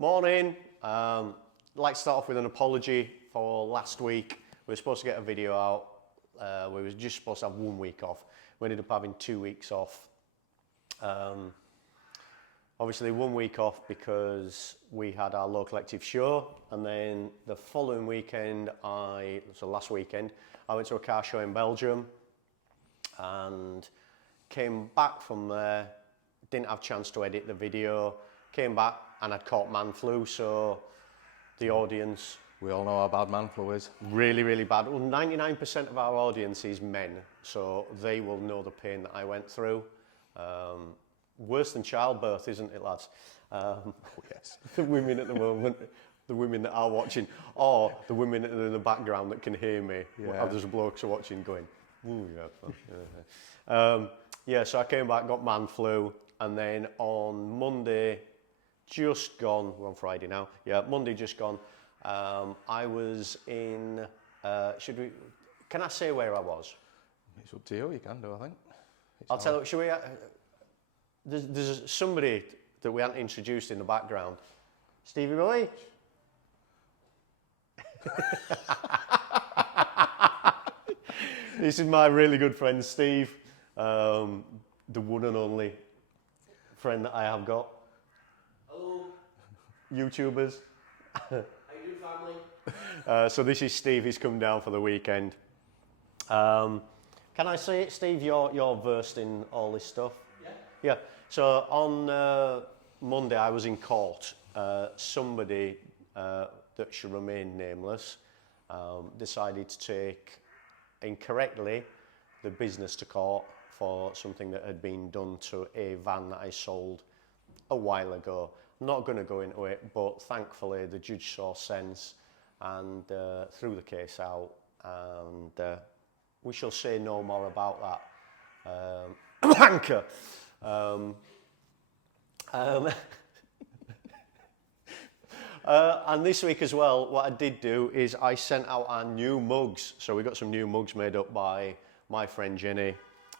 Morning. I'd like to start off with an apology for last week. We were supposed to get a video out. We were just supposed to have 1 week off. We ended up having 2 weeks off. Obviously 1 week off because we had our low collective show, and then the following weekend, so last weekend, I went to a car show in Belgium and came back from there. Didn't have a chance to edit the video. Came back and I'd caught man flu, so the audience... We all know how bad man flu is. Really, really bad. Well, 99% of our audience is men, so they will know the pain that I went through. Worse than childbirth, isn't it, lads? Yes. The women at the moment, the women that are watching, or the women that are in the background that can hear me. Yeah. There's blokes watching going, ooh, yeah. Yeah, so I came back, got man flu, and then on Monday, just gone, we're on Friday now, yeah, Monday just gone, I was in, can I say where I was? It's up to you, you can do, I think. I'll tell you, should we, there's somebody that we hadn't introduced in the background. Stevie boy? This is my really good friend Steve, the one and only friend that I have got. Hello. YouTubers. How you doing, family? So this is Steve, he's come down for the weekend. Can I say it, Steve, you're versed in all this stuff? Yeah. Yeah, so on Monday I was in court. Somebody that should remain nameless decided to take incorrectly the business to court for something that had been done to a van that I sold a while ago. I'm not going to go into it, but thankfully the judge saw sense and threw the case out, and we shall say no more about that. Wanker. And this week as well, what I did do is I sent out our new mugs. So we got some new mugs made up by my friend Jenny.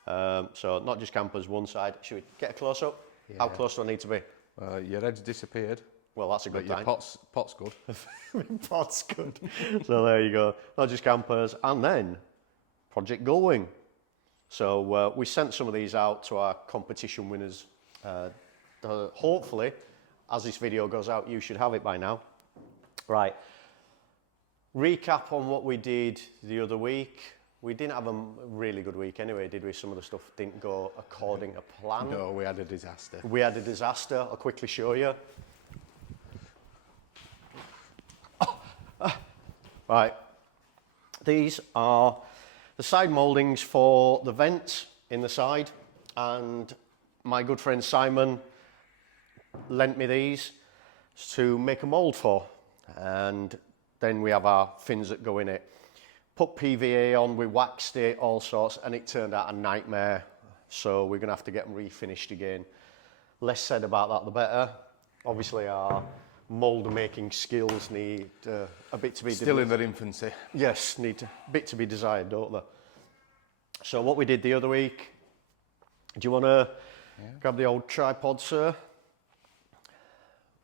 So not just campers, one side. Should we get a close up? Yeah. How close do I need to be? Your head's disappeared. Well, that's a good Your thing. pot's good. Pot's good. So there you go. Not just campers. And then Project Gullwing. So we sent some of these out to our competition winners. Hopefully, as this video goes out, you should have it by now. Right. Recap on what we did the other week. We didn't have a really good week anyway, did we? Some of the stuff didn't go according to plan. No, we had a disaster. We had a disaster. I'll quickly show you. Right. These are the side mouldings for the vents in the side, and my good friend Simon lent me these to make a mould for, and then we have our fins that go in it. Put PVA on, we waxed it, all sorts, and it turned out a nightmare, so we're going to have to get them refinished again. Less said about that the better. Obviously our mould making skills need a bit to be... Still in their infancy. Yes, need a bit to be desired, don't they? So what we did the other week, do you want to grab the old tripod, sir?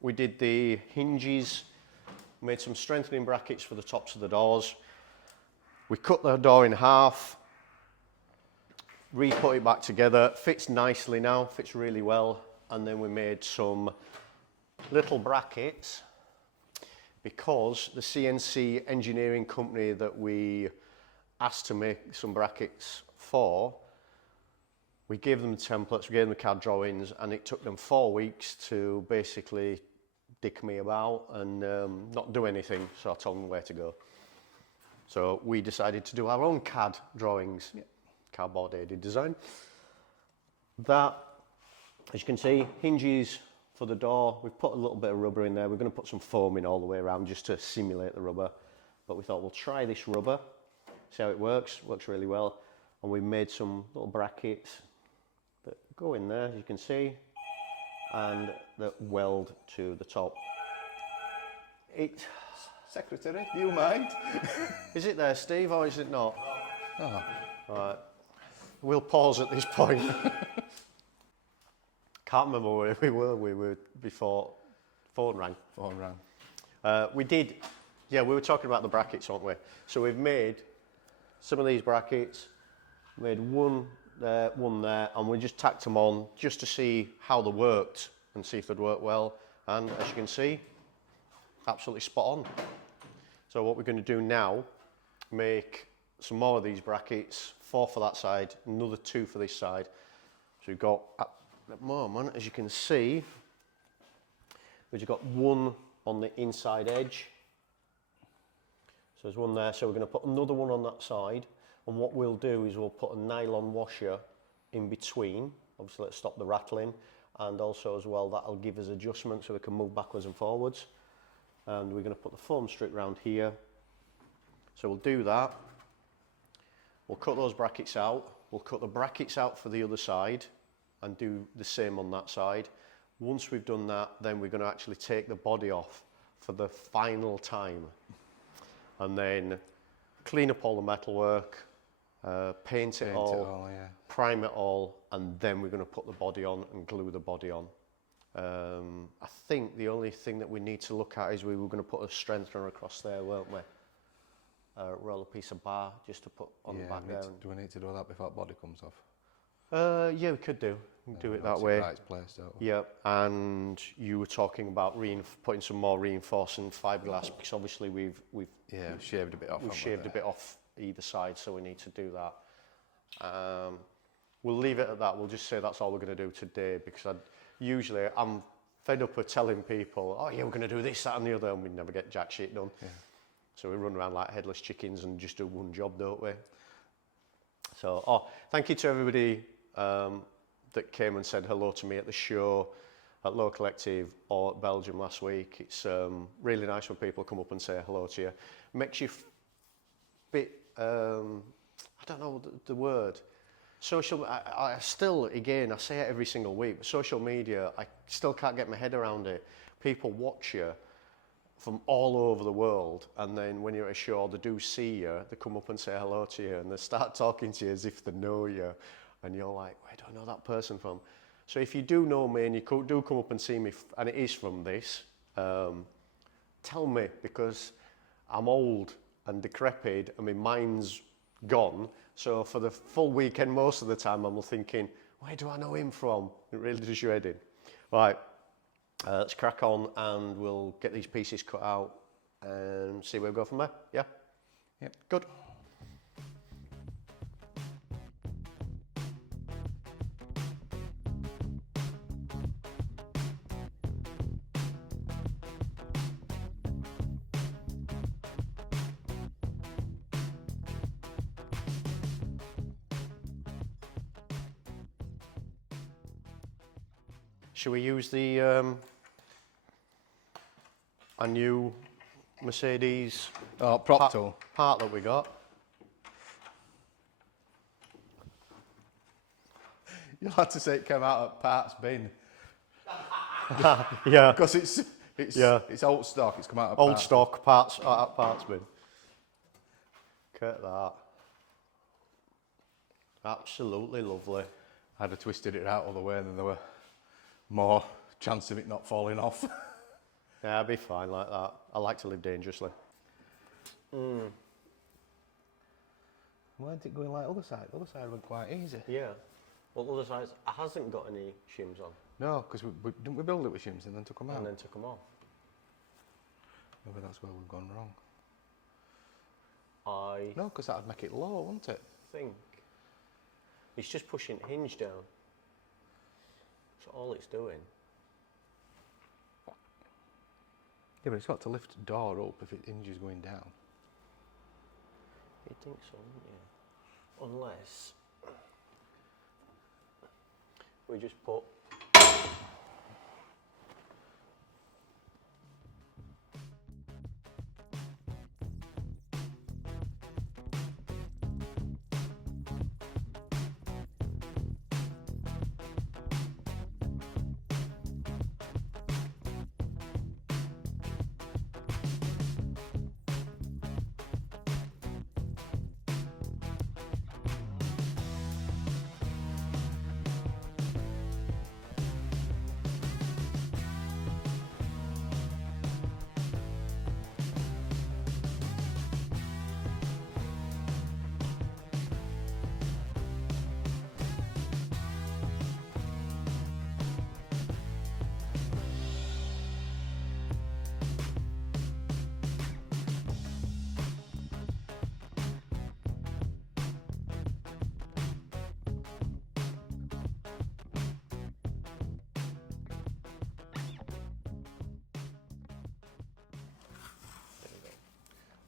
We did the hinges, made some strengthening brackets for the tops of the doors. We cut the door in half, re-put it back together, fits nicely now, fits really well. And then we made some little brackets because the CNC engineering company that we asked to make some brackets for, we gave them the templates, we gave them the CAD drawings, and it took them 4 weeks to basically dick me about and not do anything, so I told them where to go. So we decided to do our own CAD drawings, cardboard aided design. That, as you can see, hinges for the door. We've put a little bit of rubber in there. We're going to put some foam in all the way around just to simulate the rubber. But we thought we'll try this rubber, see how it works. Works really well. And we made some little brackets that go in there, as you can see, and that weld to the top. Secretary, do you mind? Is it there, Steve, or is it not? Oh. Right. We'll pause at this point. Can't remember where we were. We were before phone rang. Phone rang. We did, yeah, we were talking about the brackets, weren't we? So we've made some of these brackets, made one there, and we just tacked them on just to see how they worked and see if they'd work well. And as you can see, absolutely spot on. So what we're going to do now, make some more of these brackets, 4 for that side, another 2 for this side. So we've got, at the moment, as you can see, we've got 1 on the inside edge. So there's 1 there, so we're going to put another 1 on that side, and what we'll do is we'll put a nylon washer in between, obviously let's stop the rattling, and also as well that'll give us adjustment so we can move backwards and forwards. And we're going to put the foam strip round here. So we'll do that. We'll cut those brackets out. We'll cut the brackets out for the other side and do the same on that side. Once we've done that, then we're going to actually take the body off for the final time. And then clean up all the metalwork, paint it all, yeah. prime it all, and then we're going to put the body on and glue the body on. I think the only thing that we need to look at is we were going to put a strengthener across there, weren't we? Roll a piece of bar just to put on the back there. Do we need to do that before the body comes off? Yeah, we could do. We can do it that way. Right, it's placed, don't we? Yeah, and you were talking about putting some more reinforcing fiberglass because obviously we've shaved a bit off. We've shaved a bit off either side, so we need to do that. We'll leave it at that. We'll just say that's all we're going to do today because usually I'm fed up with telling people, oh yeah, we're going to do this, that and the other, and we never get jack shit done. Yeah. So we run around like headless chickens and just do one job, don't we? So, thank you to everybody that came and said hello to me at the show, at Low Collective or at Belgium last week. It's really nice when people come up and say hello to you. Makes you bit, I don't know the word. I still, again, I say it every single week, but social media, I still can't get my head around it. People watch you from all over the world, and then when you're at a show, they do see you, they come up and say hello to you, and they start talking to you as if they know you, and you're like, where do I know that person from? So if you do know me and you do come up and see me, and it is from this, tell me, because I'm old and decrepit, and my mind's gone, so for the full weekend, most of the time, I'm thinking, where do I know him from? It really does your head in. Right. Let's crack on and we'll get these pieces cut out and see where we go from there. Yeah? Yep. Good. Shall we use the a new Mercedes prop tool part that we got? You'll have to say it came out of parts bin. Yeah. Because it's old stock. It's come out of old stock parts bin. Look at that. Absolutely lovely. I'd have twisted it out all the way, and then there were more chance of it not falling off. Yeah, I'd be fine like that. I like to live dangerously. Weren't it going like other side? Other side went quite easy. Yeah. Well, other side hasn't got any shims on. No, because didn't we build it with shims and then took them out? And then took them off. Maybe that's where we've gone wrong. I No, because that'd make it low, wouldn't it? think it's just pushing hinge down. That's all it's doing. Yeah, but it's got to lift the door up if it hinges going down. You'd think so, wouldn't you? Unless we just put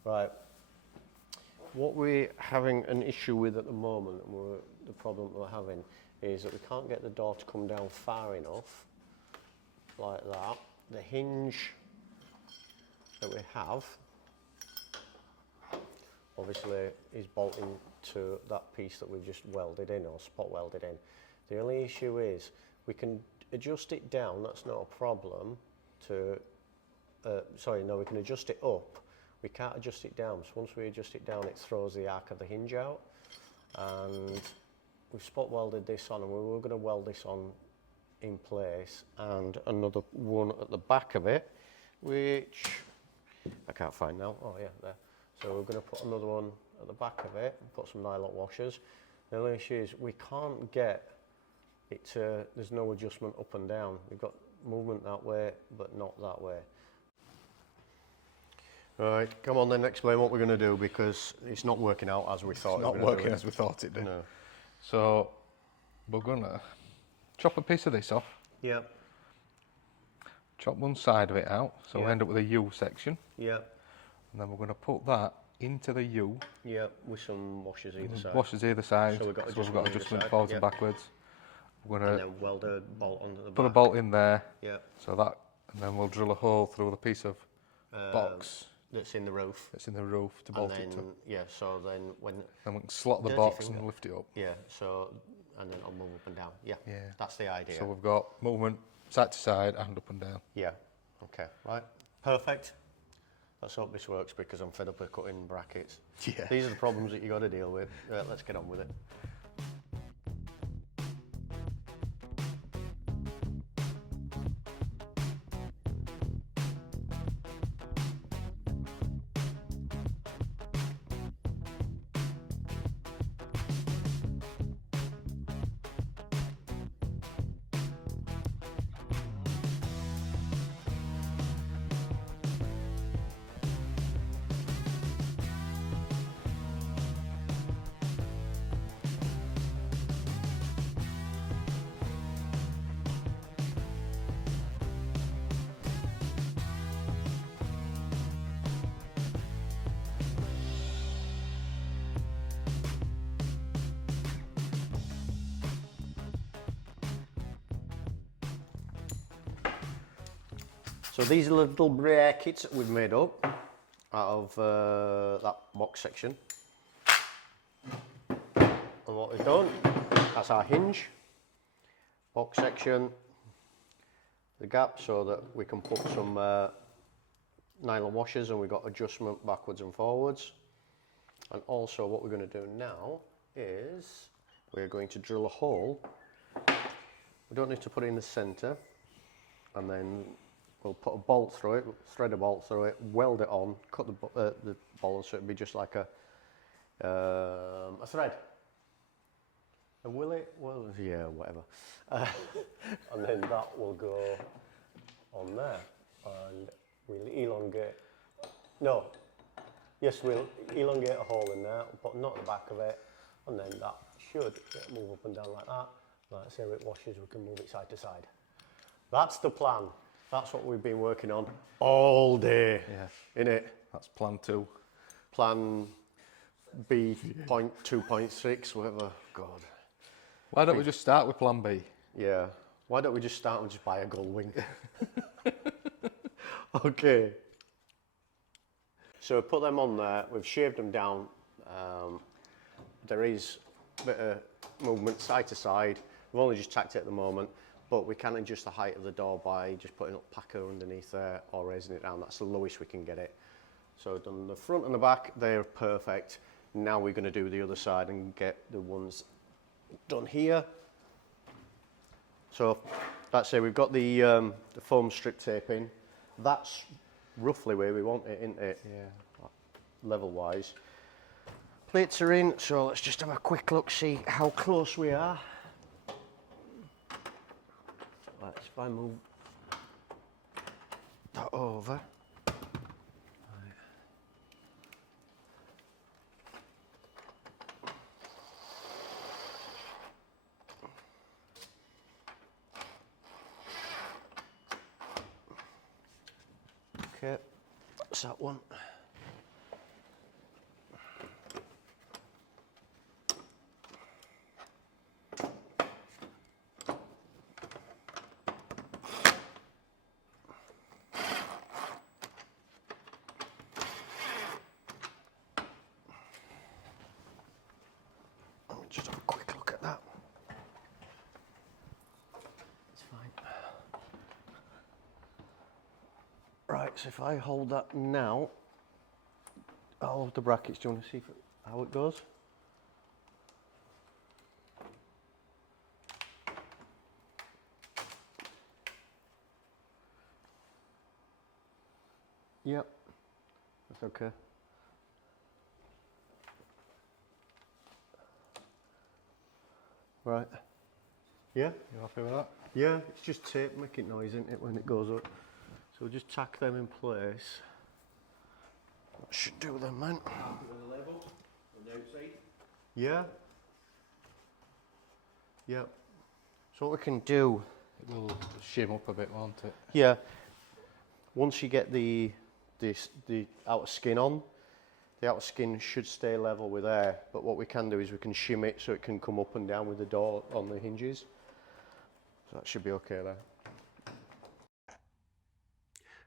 Right. What we're having an issue with at the moment, and the problem we're having, is that we can't get the door to come down far enough, like that. The hinge that we have, obviously, is bolting to that piece that we've just welded in, or spot welded in. The only issue is, we can adjust it down, that's not a problem, we can adjust it up. We can't adjust it down, so once we adjust it down, it throws the arc of the hinge out. And we've spot welded this on, and we were going to weld this on in place, and another one at the back of it, which I can't find now. Oh yeah, there. So we're going to put another one at the back of it, and put some nylon washers. The only issue is we can't get it to, there's no adjustment up and down. We've got movement that way, but not that way. Right, come on then, explain what we're going to do, because it's not working out as we thought. It's not working as we thought it did. No. So we're gonna chop a piece of this off. Yep. Chop one side of it out, so we end up with a U section. Yep. And then we're going to put that into the U. Yep, with some washers either side. Washers either side. So we've got adjustment adjustment forwards yep. and backwards. We're going And to then weld a bolt onto the put a back. bolt in there. Yep. So that, and then we'll drill a hole through the piece of box that's in the roof. that's in the roof to bolt And it then, to. yeah, so then when... Then we can slot the Dirty box finger. and lift it up. Yeah, so, and then I'll move up and down. Yeah, Yeah. that's the idea. So we've got movement side to side and up and down. Yeah, okay, right. Perfect. Let's hope this works, because I'm fed up with cutting brackets. Yeah. These are the problems that you got to deal with. Let's get on with it. So these are little brackets that we've made up out of that box section. And what we've done, that's our hinge, box section, the gap, so that we can put some nylon washers, and we've got adjustment backwards and forwards. And also what we're going to do now is we're going to drill a hole. We don't need to put it in the centre, and then we'll put a bolt through it, thread a bolt through it, weld it on, cut the bolt so it'll be just like a thread. And will it? Well, yeah, whatever. And then that will go on there, and we'll elongate. No, yes, we'll elongate a hole in there, put a knot at the back of it, and then that should move up and down like that. Like, say it washes, we can move it side to side. That's the plan. That's what we've been working on all day. Yeah. Innit? That's plan 2. Plan B point 2.6, whatever. God. Why don't we just start with plan B? Yeah. Why don't we just start and just buy a gull wing? Okay. So we put them on there. We've shaved them down. There is a bit of movement side to side. We've only just tacked it at the moment, but we can adjust the height of the door by just putting up packer underneath there or raising it down. That's the lowest we can get it. So we've done the front and the back, they're perfect. Now we're going to do the other side and get the ones done here. So that's it, we've got the foam strip tape in. That's roughly where we want it, isn't it? Yeah. Level wise. Plates are in, so let's just have a quick look, see how close we are. Let's, if I move that over. Okay, that's that one. So if I hold that now, I'll hold the brackets. Do you want to see how it goes? Yep, that's okay. Right. Yeah? You happy with that? Yeah, it's just tape making noise, isn't it, when it goes up? So we'll just tack them in place. That should do them, man. With the level on the outside. Yeah. Yeah. So what we can do, It will shim up a bit, won't it? yeah, once you get the outer skin on, the outer skin should stay level with air, but what we can do is we can shim it so it can come up and down with the door on the hinges. So that should be okay there.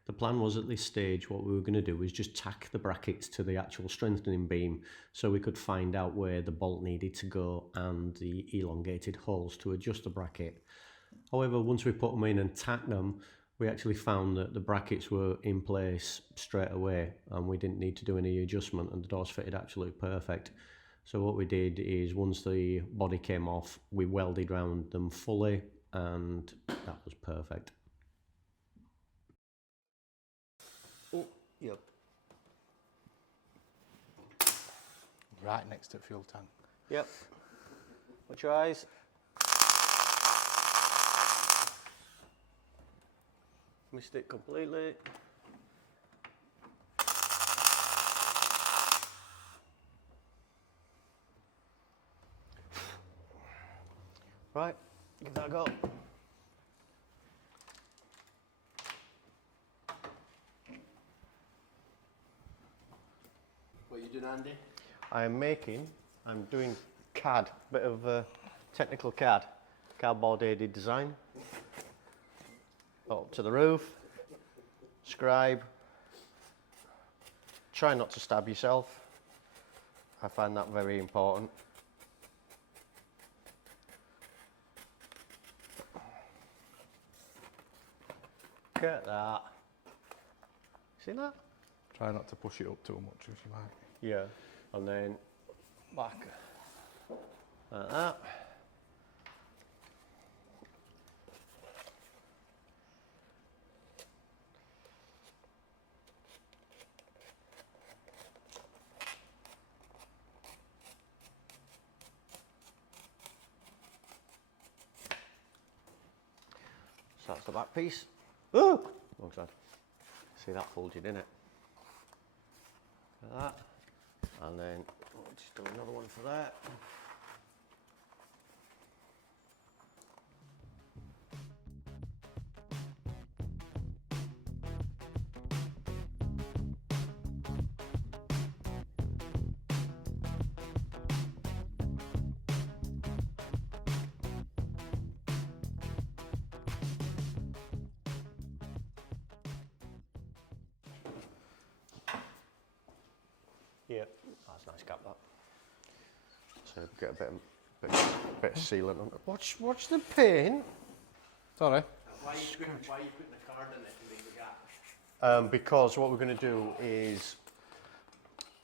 The plan was at this stage what we were going to do was just tack the brackets to the actual strengthening beam so we could find out where the bolt needed to go and the elongated holes to adjust the bracket. However, once we put them in and tacked them, we actually found that the brackets were in place straight away and we didn't need to do any adjustment, and the doors fitted absolutely perfect. So what we did is once the body came off, we welded round them fully and that was perfect. Oh, yep. Right next to the fuel tank. Yep. Watch your eyes. Missed it completely. Right, give that a go. What are you doing, Andy? I'm doing CAD, bit of technical CAD, cardboard aided design. Up to the roof, scribe. Try not to stab yourself. I find that very important. Look at that. See that? Try not to push it up too much if you like. Yeah. And then back like that. So that's the back piece. Ooh! Wrong side. See that folded in it. Like that. And then we'll just do another one for that. Yeah, that's a nice gap that. So get a bit of sealant on it. Watch the paint. Sorry. Why are you putting the card in it to make the gap? Because what we're going to do is,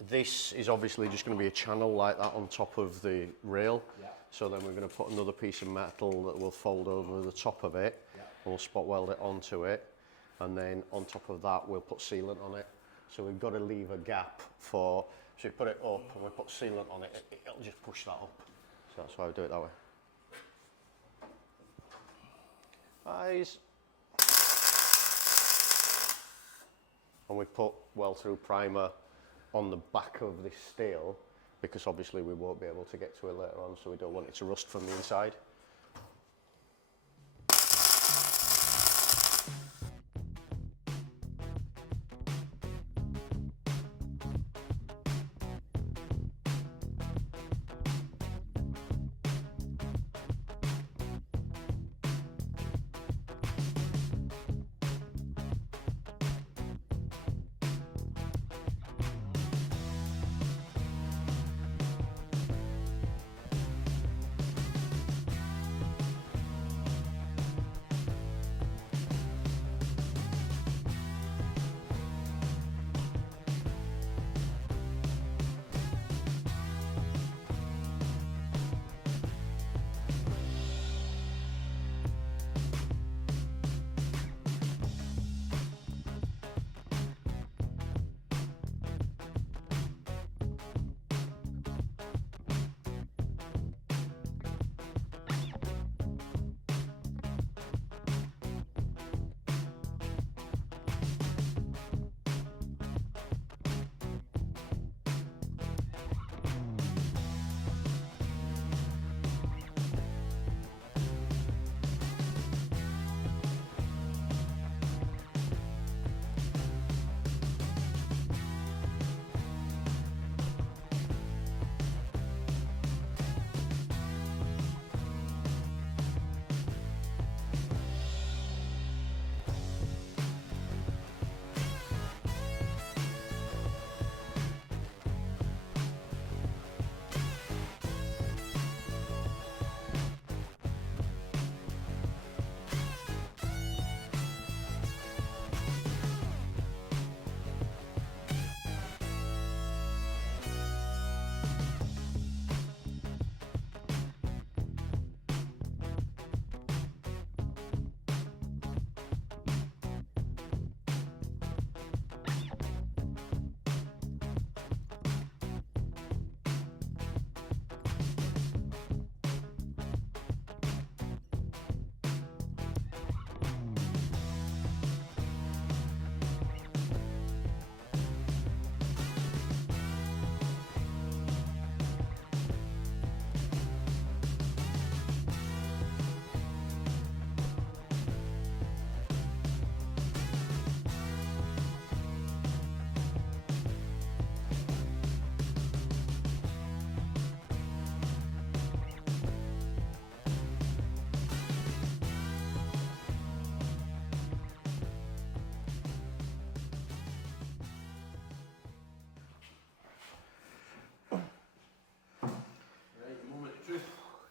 this is obviously just going to be a channel like that on top of the rail. Yeah. So then we're going to put another piece of metal that will fold over the top of it. Yeah. We'll spot weld it onto it, and then on top of that we'll put sealant on it. So we've got to leave a gap for, so we put it up and we put sealant on it, it'll just push that up. So that's why we do it that way. Eyes. And we put well through primer on the back of this steel because obviously we won't be able to get to it later on, so we don't want it to rust from the inside.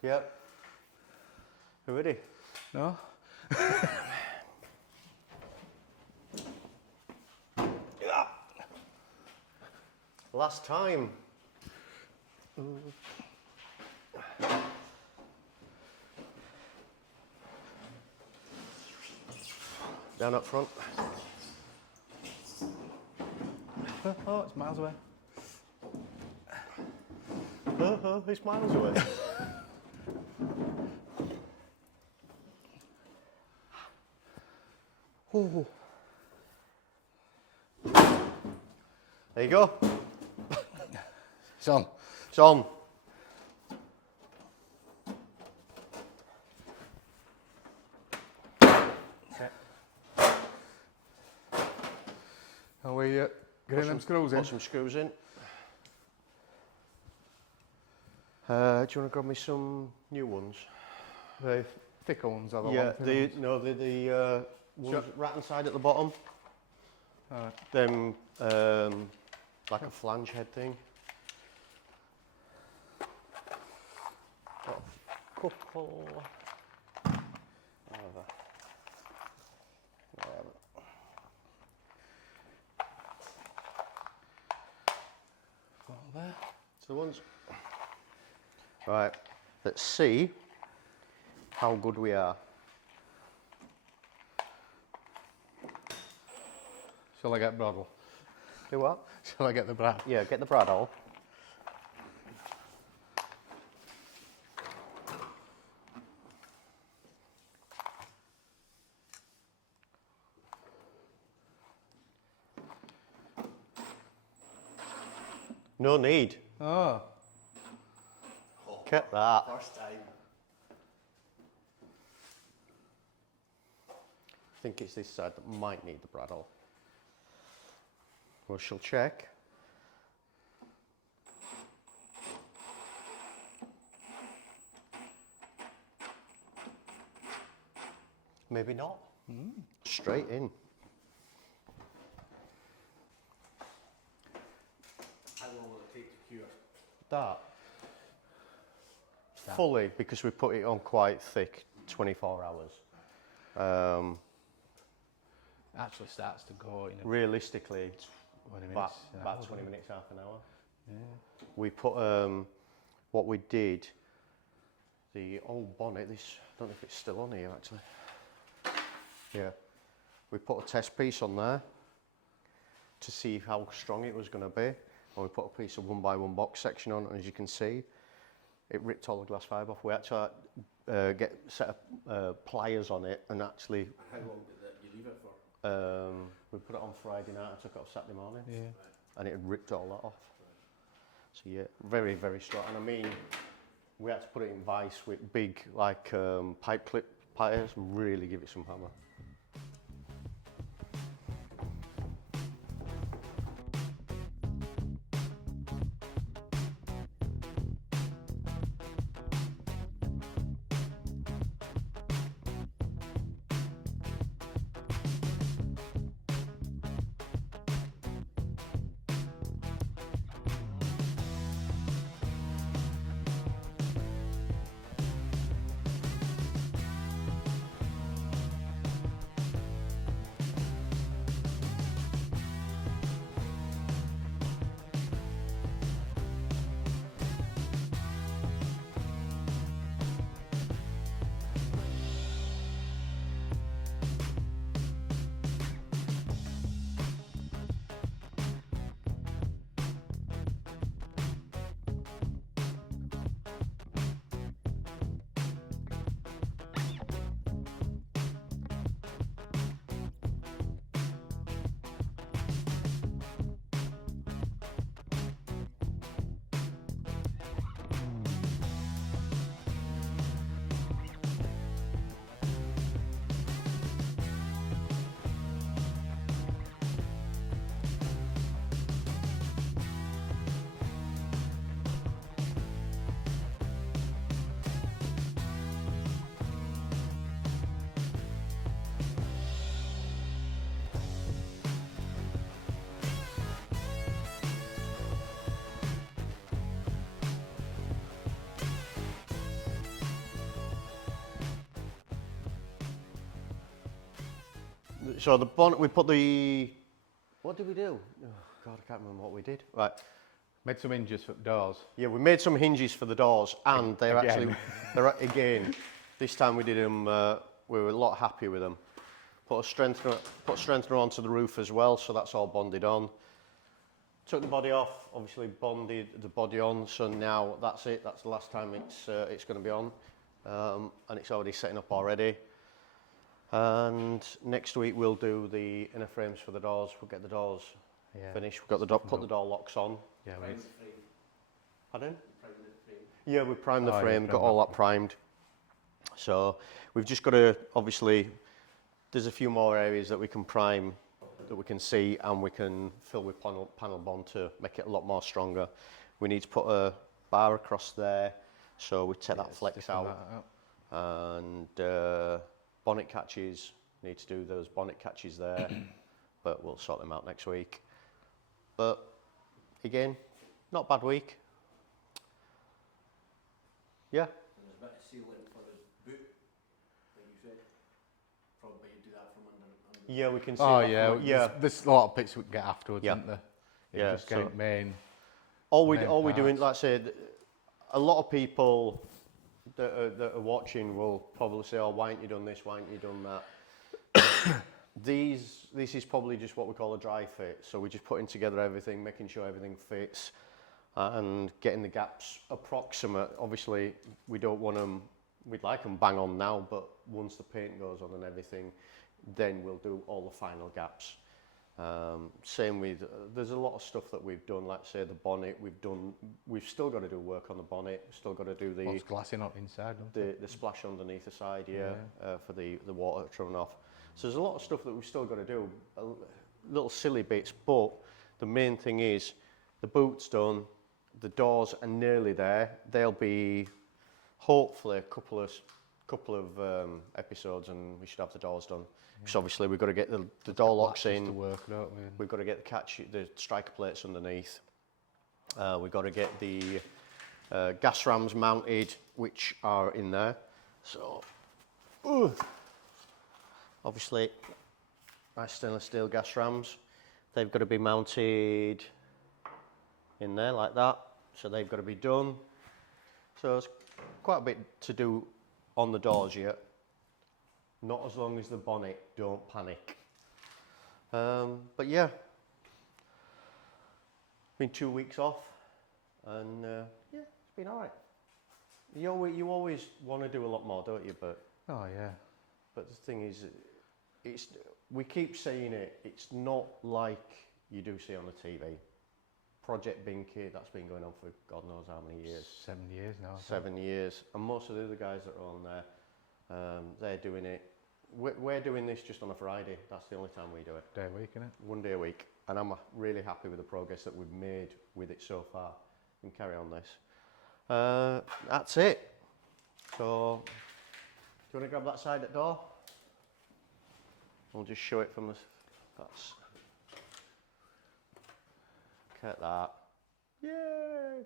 Yep. You ready? No? Last time. Down up front. Oh, it's miles away. It's miles away. Ooh. There you go. It's on. It's on. Are we getting them screws in? Put some screws in. Do you want to grab me some new ones? The thicker ones are the Yeah, long thin ones? no, the ones Sure. right hand side at the bottom. Alright. Them like a flange head thing. Got a couple. Whatever. Got there. So the ones. Right. Let's see how good we are. Shall I get Bradle? Do what? Shall I get the Brad? Yeah, get the bradawl. No need. Oh. Get that. First time. I think it's this side that might need the bradawl. We shall check. Maybe not. Straight in. How long will it take to cure? That. Fully, because we put it on quite thick, 24 hours. Actually starts to go in Realistically, 20 minutes. about 20 minutes, half an hour. Yeah. We put, what we did, the old bonnet, this, I don't know if it's still on here actually. Yeah. We put a test piece on there to see how strong it was going to be. And we put a piece of 1x1 box section on, and as you can see, it ripped all the glass fibre off. We had to get set of pliers on it and actually. How long did you leave it for? We put it on Friday night and took it off Saturday morning. Yeah. And it had ripped all that off. So yeah, very, very strong. And I mean, we had to put it in vice with big like pipe clip pliers and really give it some hammer. So the bonnet, we put the, what did we do? Oh God, I can't remember what we did. Right. Made some hinges for doors. Yeah, we made some hinges for the doors, and they're Again. actually, they're again. This time we did them. We were a lot happy with them. Put a strengthener onto the roof as well, so that's all bonded on. Took the body off, obviously bonded the body on. So now that's it. That's the last time it's going to be on, and it's already setting up already. And next week we'll do the inner frames for the doors. We'll get the doors finished. We've got the put the door locks on. Yeah, Prime the frame. Pardon? Prime the frame. Yeah, we primed the Oh, yeah, frame, got primed all that primed. So we've just got to, obviously, there's a few more areas that we can prime, that we can see, and we can fill with panel bond to make it a lot more stronger. We need to put a bar across there, so we take that flex sticking out. that out. And bonnet catches, need to do those bonnet catches there, but we'll sort them out next week. But again, not a bad week. Yeah. And there's a bit of sealant for his boot, like you said. Probably you do that from under. Yeah, we can see. Oh that yeah, from- yeah. There's a lot of bits we can get afterwards, Yeah. isn't there? Yeah, Just get so- it main. All we're main doing, parts. like I said, a lot of people that are watching will probably say, "Oh, why haven't you done this? Why haven't you done that?" This is probably just what we call a dry fit. So we're just putting together everything, making sure everything fits, and getting the gaps approximate. Obviously, we don't want them. We'd like them bang on now, but once the paint goes on and everything, then we'll do all the final gaps. Same with, there's a lot of stuff that we've done, like say the bonnet, we've still got to do work on the bonnet, still got to do What's glassing up inside, don't it? the splash underneath the side, for the water to run off. So there's a lot of stuff that we've still got to do, little silly bits, but the main thing is the boot's done, the doors are nearly there. They'll be hopefully a couple of episodes, and we should have the doors done. Because obviously we've got to get the door locks Latches in. to work, don't we? We've got to get the striker plates underneath. We've got to get the gas rams mounted, which are in there. So, obviously, nice stainless steel gas rams. They've got to be mounted in there like that. So they've got to be done. So it's quite a bit to do on the doors yet. Not as long as the bonnet, don't panic. But yeah, been 2 weeks off, and yeah, it's been all right. You always want to do a lot more, don't you? But yeah. the thing is, we keep saying it. It's not like you do see on the TV. Project Binky, that's been going on for God knows how many years. 7 years now. I think. 7 years, and most of the other guys that are on there, they're doing it. We're doing this just on a Friday. That's the only time we do it. Day a week, innit? 1 day a week, and I'm really happy with the progress that we've made with it so far. We can carry on this. That's it. So, do you want to grab that side at door? We'll just show it from the. That's. Look at that. Yay!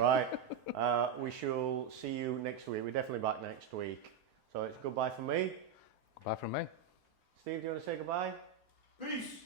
Right. We shall see you next week. We're definitely back next week. So it's goodbye from me. Goodbye from me. Steve, do you want to say goodbye? Peace!